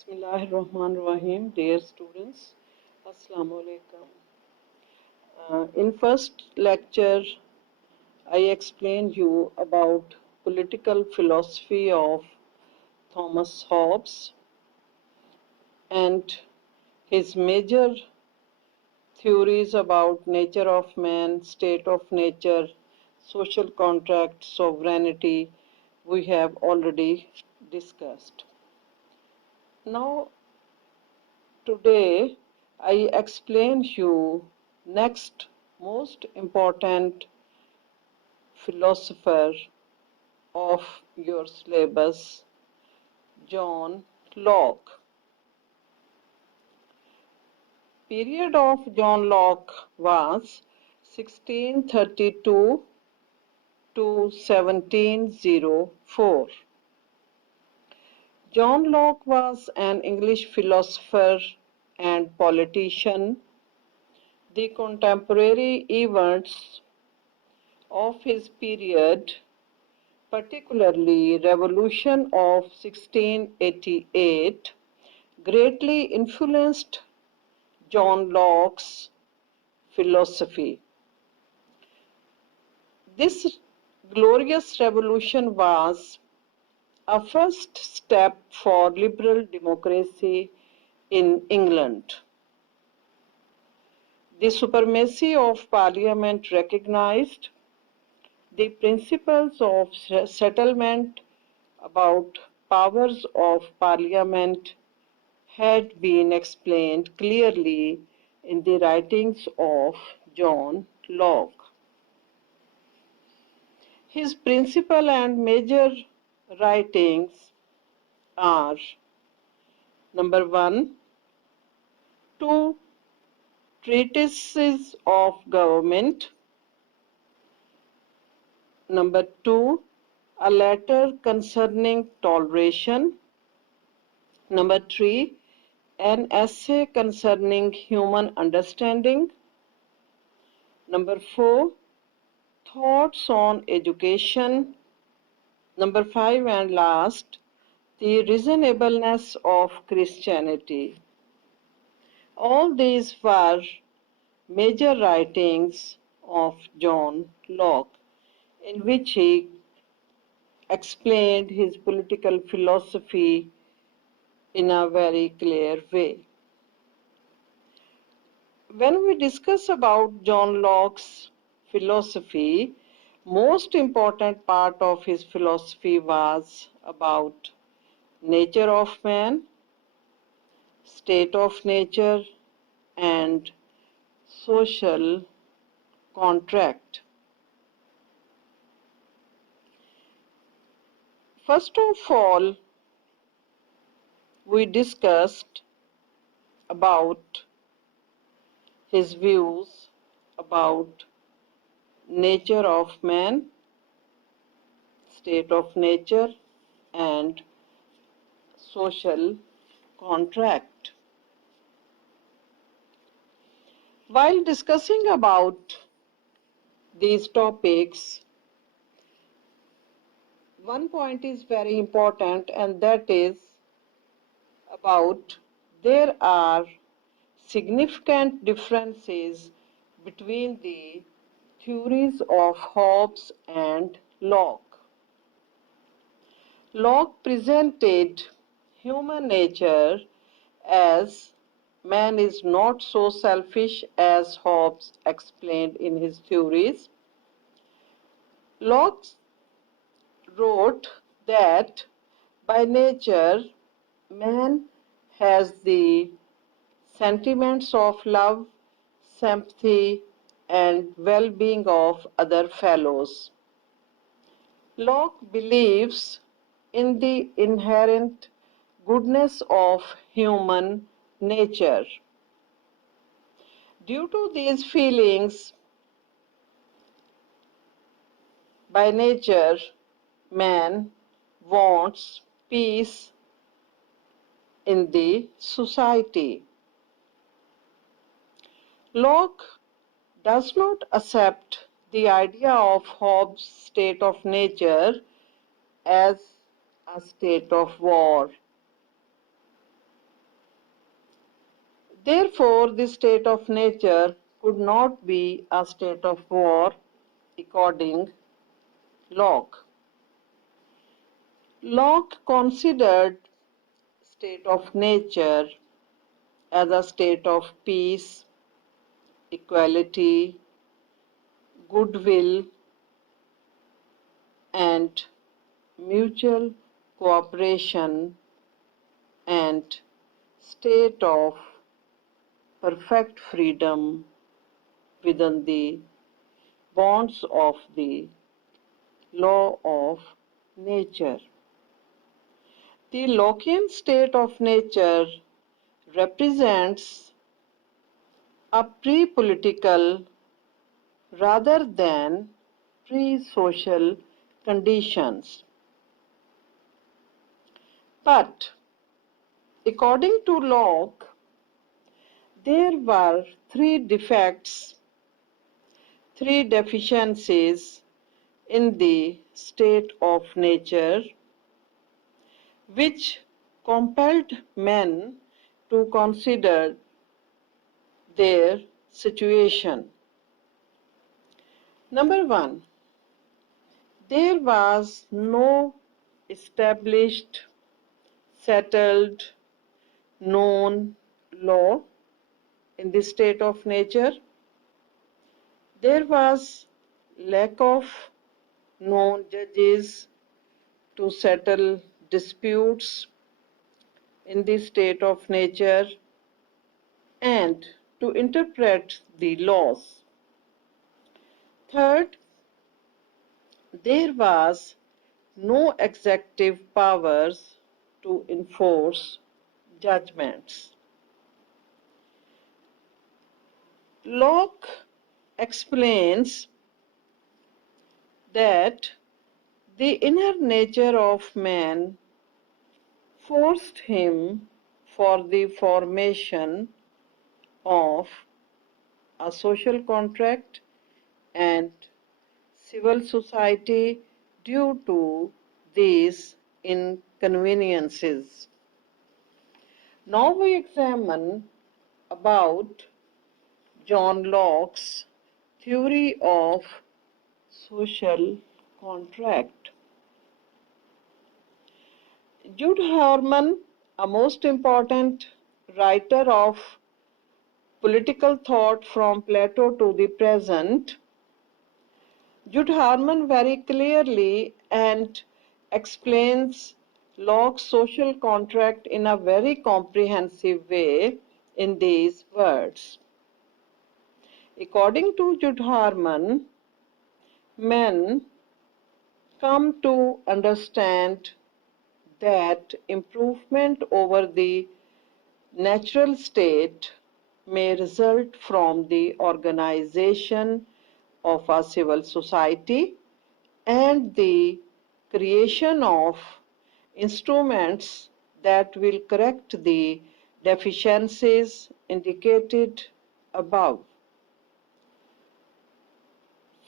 Bismillahirrahmanirrahim, dear students. Assalamu alaikum. In first lecture, I explained you about political philosophy of Thomas Hobbes and his major theories about nature of man, state of nature, social contract, sovereignty, we have already discussed. Now, today I explain you next most important philosopher of your syllabus, John Locke. Period of John Locke was 1632 to 1704. John Locke was an English philosopher and politician. The contemporary events of his period, particularly Revolution of 1688, greatly influenced John Locke's philosophy. This glorious revolution was a first step for liberal democracy in England. The supremacy of Parliament recognized the principles of settlement about powers of Parliament had been explained clearly in the writings of John Locke. His principal and major writings are: number 1, two treatises of government; number 2, a letter concerning toleration; number 3, an essay concerning human understanding; number 4, thoughts on education; number 5 and last, the reasonableness of Christianity. All these were major writings of John Locke, in which he explained his political philosophy in a very clear way. When we discuss about John Locke's philosophy, most important part of his philosophy was about nature of man, state of nature, and social contract. First of all, we discussed about his views about nature of man, state of nature, and social contract. While discussing about these topics, one point is very important, and that is about there are significant differences between the theories of Hobbes and Locke. Locke presented human nature as man is not so selfish as Hobbes explained in his theories. Locke wrote that by nature man has the sentiments of love, sympathy, and well-being of other fellows. Locke believes in the inherent goodness of human nature. Due to these feelings, by nature, man wants peace in the society. Locke does not accept the idea of Hobbes' state of nature as a state of war. Therefore, the state of nature could not be a state of war, according Locke. Locke considered state of nature as a state of peace, equality, goodwill, and mutual cooperation, and state of perfect freedom within the bonds of the law of nature. The Lockean state of nature represents a pre-political rather than pre-social conditions. But according to Locke, there were three defects, three deficiencies in the state of nature which compelled men to consider their situation. Number one, there was no established, settled, known law in the state of nature. There was lack of known judges to settle disputes in the state of nature and to interpret the laws. Third, there was no executive powers to enforce judgments. Locke explains that the inner nature of man forced him for the formation of a social contract and civil society due to these inconveniences. Now we examine about John Locke's theory of social contract. Jude Harman, a most important writer of political thought from Plato to the present, Jude Harman very clearly and explains Locke's social contract in a very comprehensive way in these words. According to Jude Harman, men come to understand that improvement over the natural state may result from the organization of a civil society and the creation of instruments that will correct the deficiencies indicated above.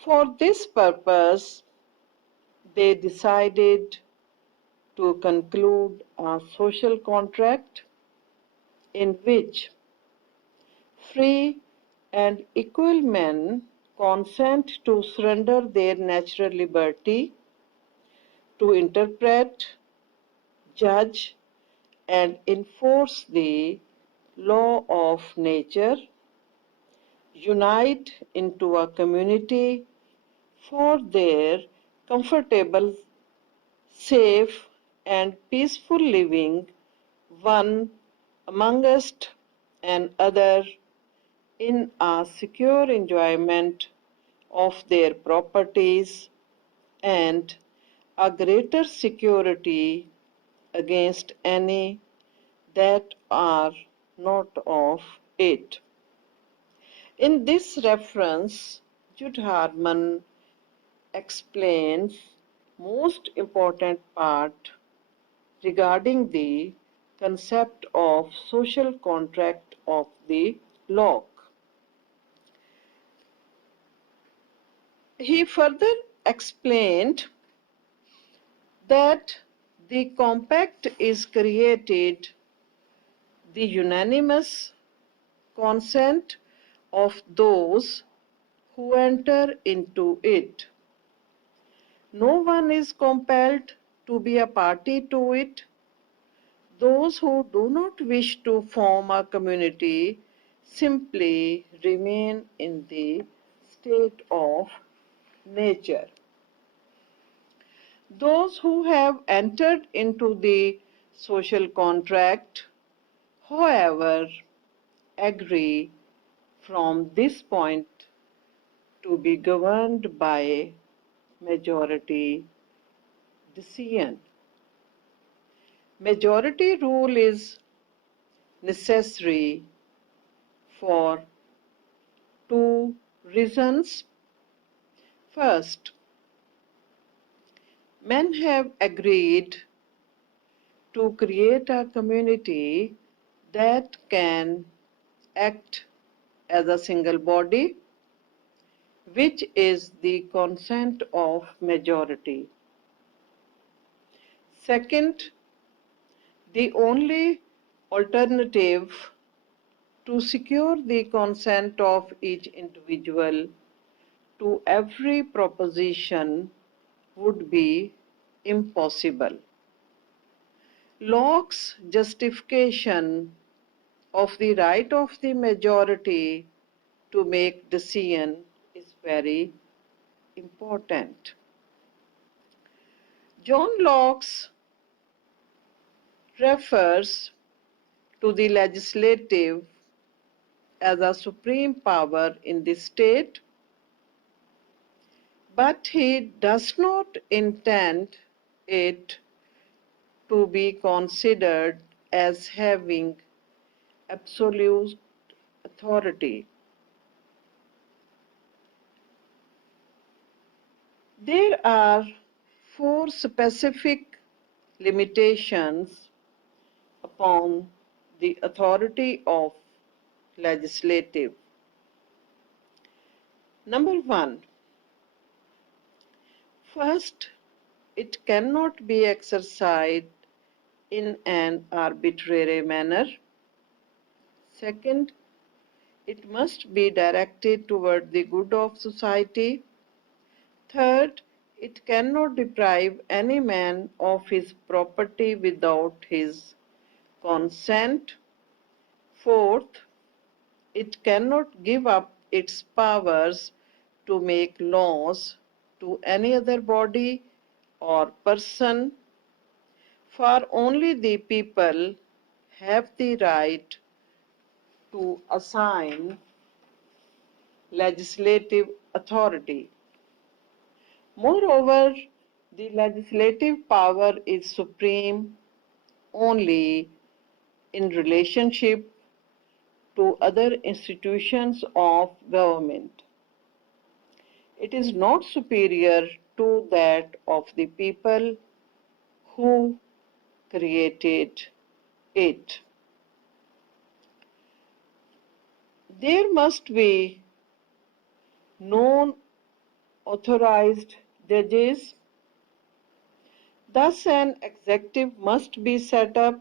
For this purpose, they decided to conclude a social contract in which free and equal men consent to surrender their natural liberty to interpret, judge, and enforce the law of nature, unite into a community for their comfortable, safe, and peaceful living, one amongst another, in a secure enjoyment of their properties and a greater security against any that are not of it. In this reference, Jude Harman explains most important part regarding the concept of social contract of the Locke. He further explained that the compact is created the unanimous consent of those who enter into it. No one is compelled to be a party to it. Those who do not wish to form a community simply remain in the state of nature. Those who have entered into the social contract, however, agree from this point to be governed by majority decision. Majority rule is necessary for two reasons. First, men have agreed to create a community that can act as a single body, which is the consent of majority. Second, the only alternative to secure the consent of each individual to every proposition would be impossible. Locke's justification of the right of the majority to make decision is very important. John Locke refers to the legislative as a supreme power in the state, but he does not intend it to be considered as having absolute authority. There are four specific limitations upon the authority of legislative. Number one, first, it cannot be exercised in an arbitrary manner. Second, it must be directed toward the good of society. Third, it cannot deprive any man of his property without his consent. Fourth, it cannot give up its powers to make laws to any other body or person, for only the people have the right to assign legislative authority. Moreover, the legislative power is supreme only in relationship to other institutions of government. It is not superior to that of the people who created it. There must be no authorized judges. Thus, an executive must be set up.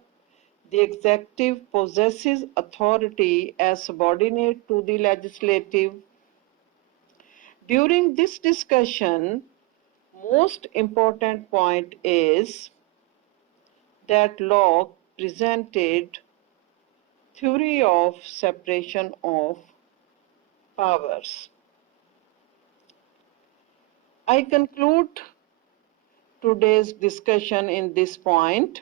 The executive possesses authority as subordinate to the legislative. During this discussion, most important point is that Locke presented theory of separation of powers. I conclude today's discussion in this point.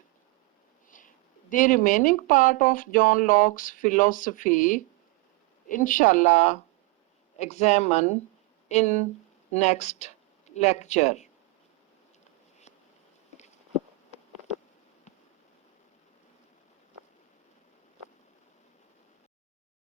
The remaining part of John Locke's philosophy, inshallah, examine in next lecture.